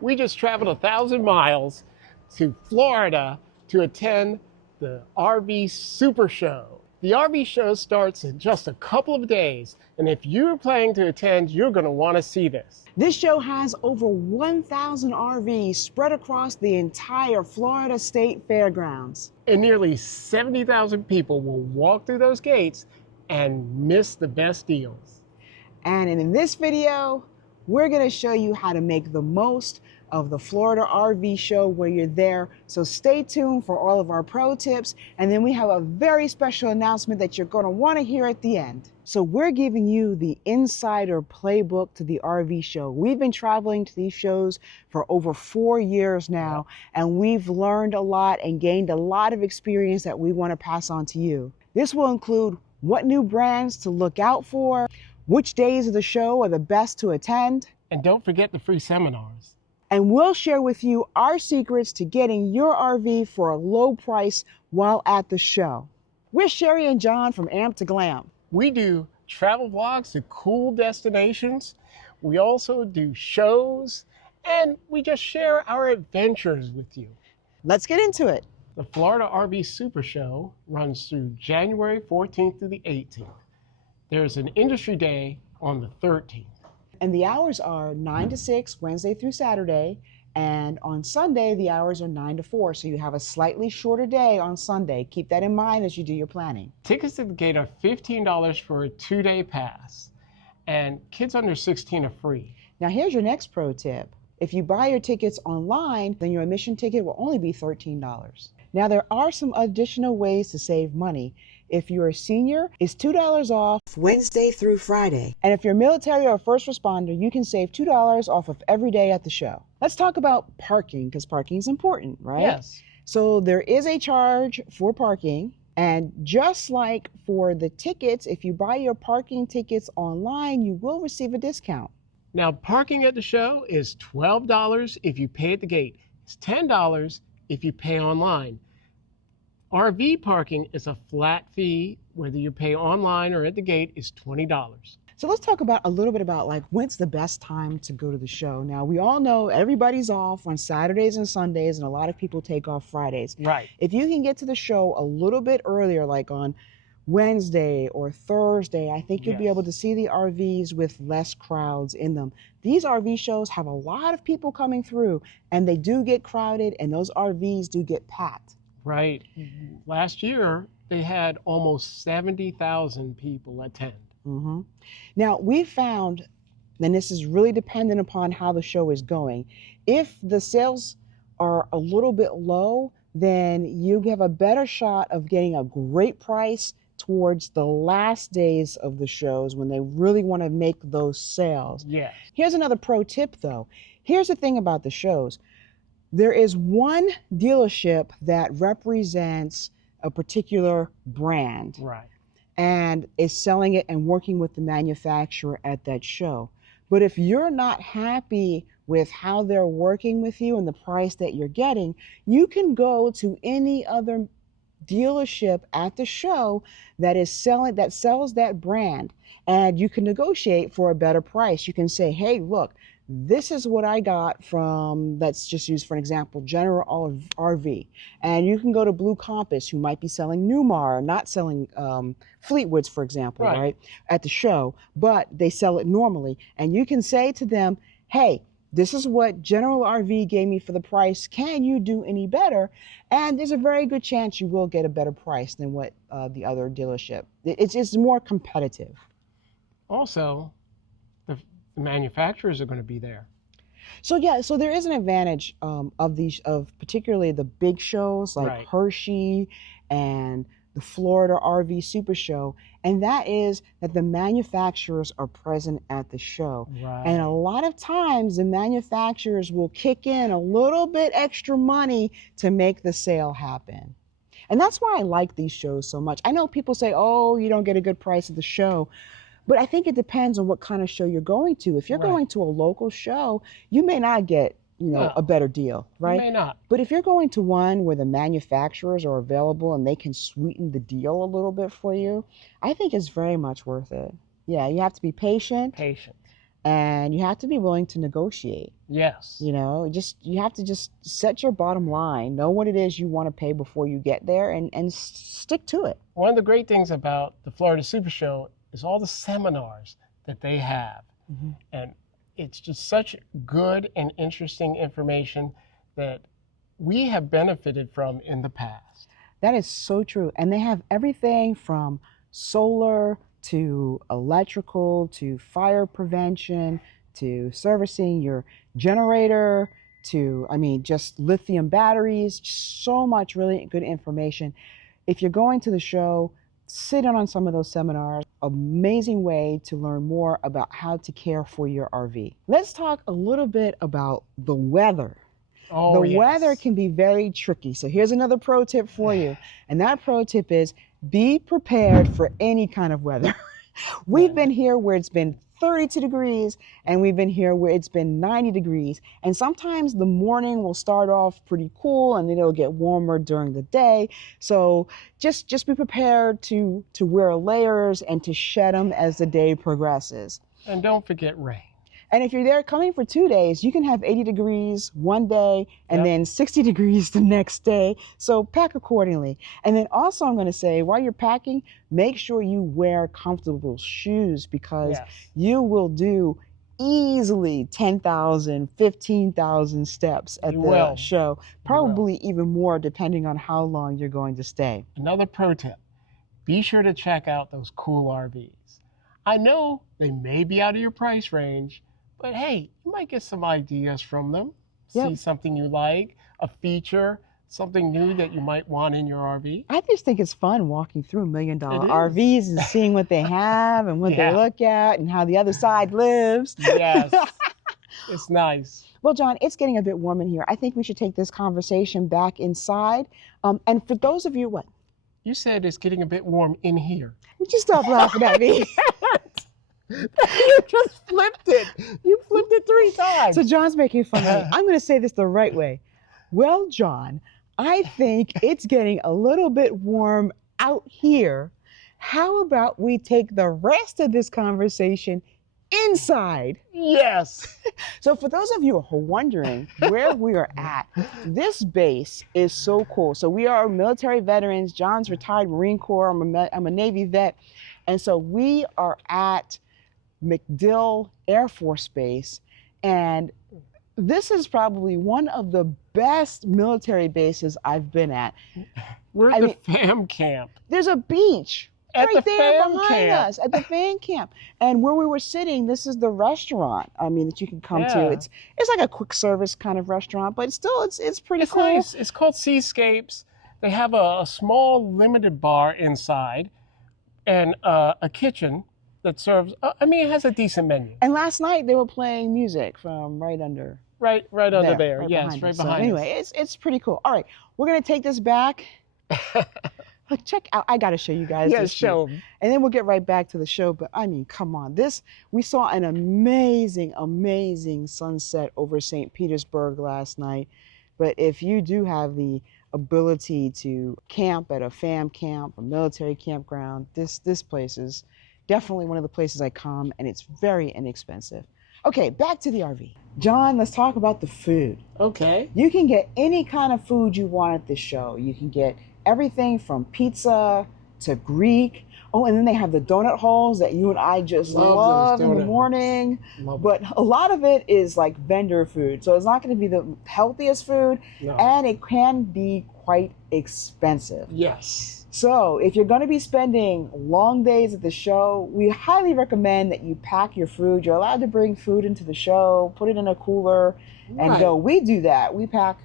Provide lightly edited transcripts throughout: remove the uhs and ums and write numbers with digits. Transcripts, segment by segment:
We just traveled 1,000 miles to Florida to attend the RV SuperShow. The RV show starts in just a couple of days, and if you're planning to attend, you're going to want to see this. This show has over 1,000 RVs spread across the entire Florida State Fairgrounds. And nearly 70,000 people will walk through those gates and miss the best deals. And in this video, we're going to show you how to make the most of the Florida RV show where you're there. So stay tuned for all of our pro tips. And then we have a very special announcement that you're going to want to hear at the end. So we're giving you the insider playbook to the RV show. We've been traveling to these shows for over 4 years now, and we've learned a lot and gained a lot of experience that we want to pass on to you. This will include what new brands to look out for, which days of the show are the best to attend, and don't forget the free seminars. And we'll share with you our secrets to getting your RV for a low price while at the show. We're Sherry and John from Amp to Glamp. We do travel vlogs to cool destinations. We also do shows, and we just share our adventures with you. Let's get into it. The Florida RV SuperShow runs through January 14th through the 18th. There's an industry day on the 13th. And the hours are 9 to 6, Wednesday through Saturday. And on Sunday, the hours are 9 to 4. So you have a slightly shorter day on Sunday. Keep that in mind as you do your planning. Tickets at the gate are $15 for a 2-day pass. And kids under 16 are free. Now here's your next pro tip. If you buy your tickets online, then your admission ticket will only be $13. Now there are some additional ways to save money. If you're a senior, it's $2 off Wednesday through Friday. And if you're military or first responder, you can save $2 off of every day at the show. Let's talk about parking, because parking is important, right? Yes. So there is a charge for parking. And just like for the tickets, if you buy your parking tickets online, you will receive a discount. Now, parking at the show is $12 if you pay at the gate. It's $10 if you pay online. RV parking is a flat fee, whether you pay online or at the gate, is $20. So let's talk about a little bit about like when's the best time to go to the show. Now we all know everybody's off on Saturdays and Sundays, and a lot of people take off Fridays. Right. If you can get to the show a little bit earlier, like on Wednesday or Thursday, I think you'll be able to see the RVs with less crowds in them. These RV shows have a lot of people coming through, and they do get crowded, and those RVs do get packed. Right. Last year, they had almost 70,000 people attend. Mm-hmm. Now, we found, and this is really dependent upon how the show is going, if the sales are a little bit low, then you have a better shot of getting a great price towards the last days of the shows when they really want to make those sales. Yeah. Here's another pro tip, though. Here's the thing about the shows. There is one dealership that represents a particular brand. Right. And is selling it and working with the manufacturer at that show. But if you're not happy with how they're working with you and the price that you're getting, you can go to any other dealership at the show that sells that brand, and you can negotiate for a better price. You can say, hey, look, this is what I got from, let's just use for an example, General RV. And you can go to Blue Compass, who might be selling Newmar, not selling Fleetwoods, for example, right, at the show, but they sell it normally. And you can say to them, hey, this is what General RV gave me for the price. Can you do any better? And there's a very good chance you will get a better price than what the other dealership. It's more competitive. Also, the manufacturers are going to be there. So yeah, so there is an advantage of particularly the big shows like Hershey and the Florida RV SuperShow, and that is that the manufacturers are present at the show. Right. And a lot of times the manufacturers will kick in a little bit extra money to make the sale happen. And that's why I like these shows so much. I know people say, oh, you don't get a good price at the show. But I think it depends on what kind of show you're going to. If you're going to a local show, you may not get, a better deal, right? You may not. But if you're going to one where the manufacturers are available and they can sweeten the deal a little bit for you, I think it's very much worth it. Yeah, you have to be patient. and you have to be willing to negotiate. Yes. You know, you have to just set your bottom line, know what it is you want to pay before you get there, and stick to it. One of the great things about the Florida Super Show is all the seminars that they have. Mm-hmm. And it's just such good and interesting information that we have benefited from in the past. That is so true. And they have everything from solar to electrical to fire prevention to servicing your generator to, just lithium batteries, so much really good information. If you're going to the show, sit in on some of those seminars. Amazing way to learn more about how to care for your RV. Let's talk a little bit about the weather. Oh, the yes. weather can be very tricky. So here's another pro tip for you. And that pro tip is be prepared for any kind of weather. We've been here where it's been 32 degrees, and we've been here where it's been 90 degrees. And sometimes the morning will start off pretty cool, and then it'll get warmer during the day. So just be prepared to wear layers and to shed them as the day progresses. And don't forget rain. And if you're there coming for 2 days, you can have 80 degrees one day and then 60 degrees the next day. So pack accordingly. And then also I'm going to say, while you're packing, make sure you wear comfortable shoes, because you will do easily 10,000, 15,000 steps at the show. Probably even more depending on how long you're going to stay. Another pro tip, be sure to check out those cool RVs. I know they may be out of your price range, but hey, you might get some ideas from them. See something you like, a feature, something new that you might want in your RV. I just think it's fun walking through $1 million RVs and seeing what they have and what they look at and how the other side lives. Yes, it's nice. Well, John, it's getting a bit warm in here. I think we should take this conversation back inside. And for those of you, what? You said it's getting a bit warm in here. Would you stop laughing at me? You just flipped it. You flipped it 3 times. So John's making fun of me. I'm going to say this the right way. Well, John, I think it's getting a little bit warm out here. How about we take the rest of this conversation inside? Yes. So for those of you who are wondering where we are at, this base is so cool. So we are military veterans. John's retired Marine Corps. I'm a Navy vet. And so we are at MacDill Air Force Base, and this is probably one of the best military bases I've been at. We're at the FAM camp. There's a beach right there behind us at the FAM camp. And where we were sitting, this is the restaurant, that you can come to. It's like a quick service kind of restaurant, but still it's pretty cool. Nice. It's called Seascapes. They have a small limited bar inside and a kitchen that serves, it has a decent menu. And last night they were playing music from right under. Right under there. Yes, right behind us. So anyway, it's pretty cool. All right, we're going to take this back. Check out, I got to show you guys this. Show them. And then we'll get right back to the show. But come on. We saw an amazing, amazing sunset over St. Petersburg last night. But if you do have the ability to camp at a FAM camp, a military campground, this place is definitely one of the places I come, and it's very inexpensive. Okay, back to the RV. John, let's talk about the food. Okay. You can get any kind of food you want at this show. You can get everything from pizza to Greek. Oh, and then they have the donut holes that you and I just love in the morning. But a lot of it is like vendor food. So it's not going to be the healthiest food, and it can be quite expensive. Yes. So if you're going to be spending long days at the show, we highly recommend that you pack your food. You're allowed to bring food into the show, put it in a cooler, and go. We do that. We pack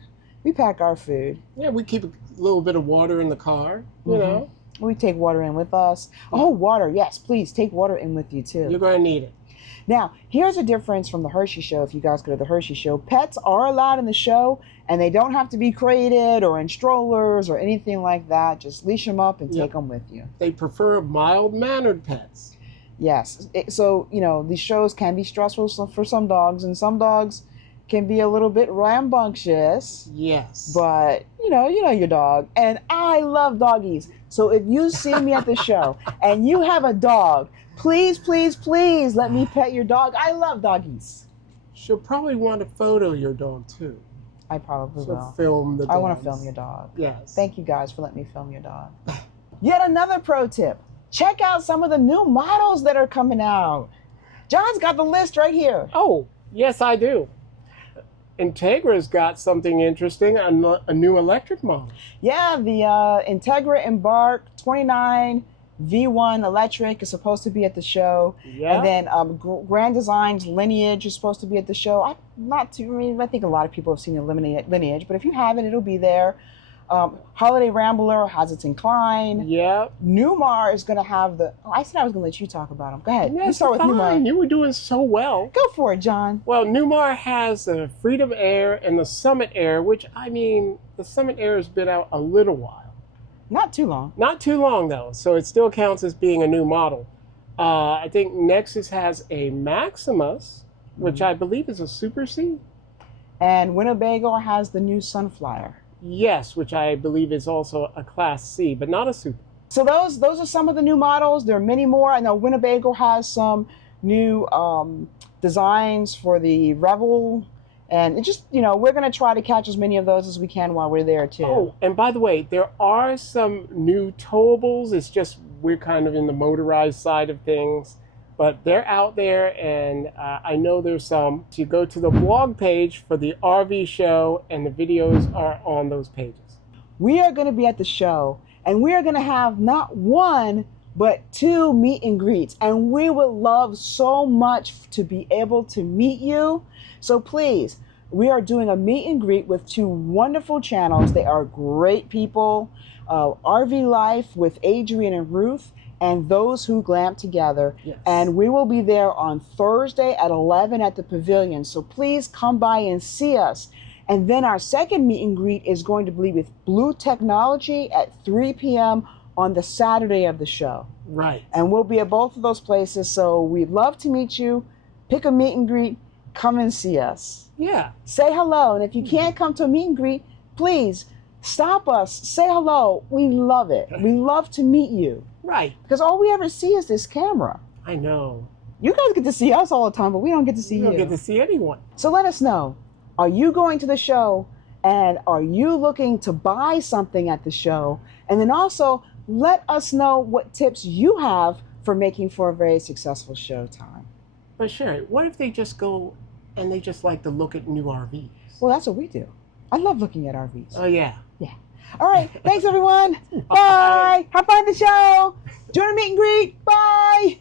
our food. Yeah, we keep a little bit of water in the car, you know. We take water in with us. Oh, water. Yes, please take water in with you too. You're going to need it. Now, here's a difference from the Hershey show. If you guys go to the Hershey show, pets are allowed in the show, and they don't have to be crated or in strollers or anything like that. Just leash them up and take them with you. They prefer mild-mannered pets. Yes. So, these shows can be stressful for some dogs, and some dogs can be a little bit rambunctious. Yes. But, you know your dog. And I love doggies. So if you see me at the show and you have a dog, Please, please, please let me pet your dog. I love doggies. She'll probably want to photo your dog too. I probably She'll will. film the dog. I want to film your dog. Yes. Thank you guys for letting me film your dog. Yet another pro tip. Check out some of the new models that are coming out. John's got the list right here. Oh, yes, I do. Integra's got something interesting, a new electric model. Yeah, the Integra Embark 29 V1 electric is supposed to be at the show. Yeah. And then Grand Design's Lineage is supposed to be at the show. I think a lot of people have seen the Lineage, but if you haven't, it'll be there. Holiday Rambler has its Incline. Yeah. Newmar is going to have I said I was going to let you talk about them. Go ahead. Yes, Let's start with Newmar. You were doing so well. Go for it, John. Well, Newmar has the Freedom Air and the Summit Air, which, the Summit Air has been out a little while. Not too long. Not too long, though, so it still counts as being a new model. I think Nexus has a Maximus, which I believe is a Super C. And Winnebago has the new Sunflyer. Yes, which I believe is also a Class C, but not a Super. So those are some of the new models. There are many more. I know Winnebago has some new designs for the Revel. And it just, we're going to try to catch as many of those as we can while we're there, too. Oh, and by the way, there are some new towables. It's just we're kind of in the motorized side of things. But they're out there, and I know there's some. So you go to the blog page for the RV show, and the videos are on those pages. We are going to be at the show, and we are going to have not one, but 2 meet and greets. And we would love so much to be able to meet you. So please, we are doing a meet and greet with 2 wonderful channels. They are great people. RV Life with Adrian and Ruth, and Those Who Glamp Together. Yes. And we will be there on Thursday at 11 at the Pavilion. So please come by and see us. And then our second meet and greet is going to be with Blue Technology at 3 p.m. on the Saturday of the show. Right. And we'll be at both of those places. So we'd love to meet you. Pick a meet and greet. Come and see us. Yeah. Say hello. And if you can't come to a meet and greet, please stop us. Say hello. We love it. We love to meet you. Right. Because all we ever see is this camera. I know. You guys get to see us all the time, but we don't get to see you. You don't get to see anyone. So let us know. Are you going to the show? And are you looking to buy something at the show? And then also let us know what tips you have for making for a very successful show time. But Sherry, what if they just go and they just like to look at new RVs? Well, that's what we do. I love looking at RVs. Oh, yeah. Yeah. All right. Thanks, everyone. Bye. Have fun at the show. Join a meet and greet. Bye.